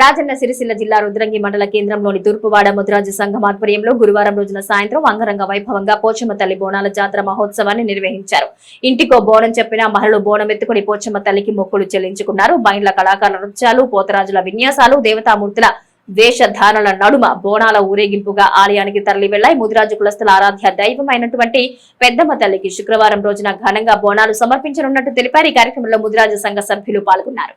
రాజన్న సిరిసిల్ల జిల్లా రుద్రంగి మండల కేంద్రంలోని తూర్పువాడ ముద్రాజు సంఘం ఆధ్వర్యంలో గురువారం రోజున సాయంత్రం అంగరంగ వైభవంగా పోచమ్మ తల్లి బోనాల జాతర మహోత్సవాన్ని నిర్వహించారు. ఇంటికో బోనం చెప్పిన మహిళలు బోనం ఎత్తుకుని పోచమ్మ తల్లికి మొక్కులు చెల్లించుకున్నారు. బైండ్ల కళాకారుల నృత్యాలు పోతరాజుల విన్యాసాలు దేవతామూర్తుల వేషధారణల నడుమ బోనాల ఊరేగింపుగా ఆలయానికి తరలి వెళ్ళాయి ముదిరాజు కులస్తుల ఆరాధ్య దైవమైనటువంటి పెద్దమ్మ తల్లికి శుక్రవారం రోజున ఘనంగా బోనాలు సమర్పించనున్నట్టు తెలిపారు. ఈ కార్యక్రమంలో ముదిరాజు సంఘ సభ్యులు పాల్గొన్నారు.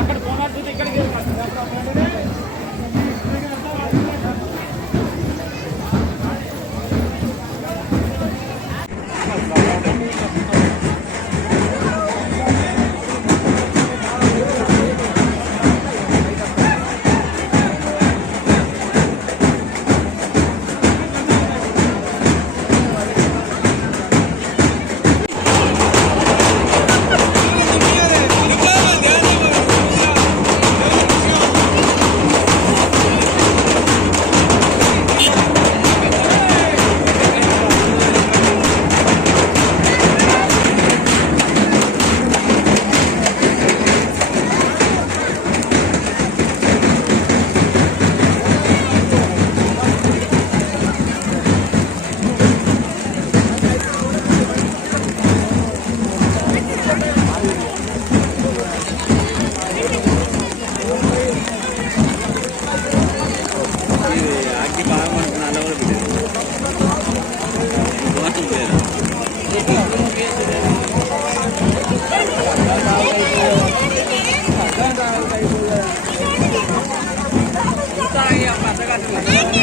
అక్కడ పోయినట్టు ఇక్కడికి Thank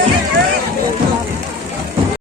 you.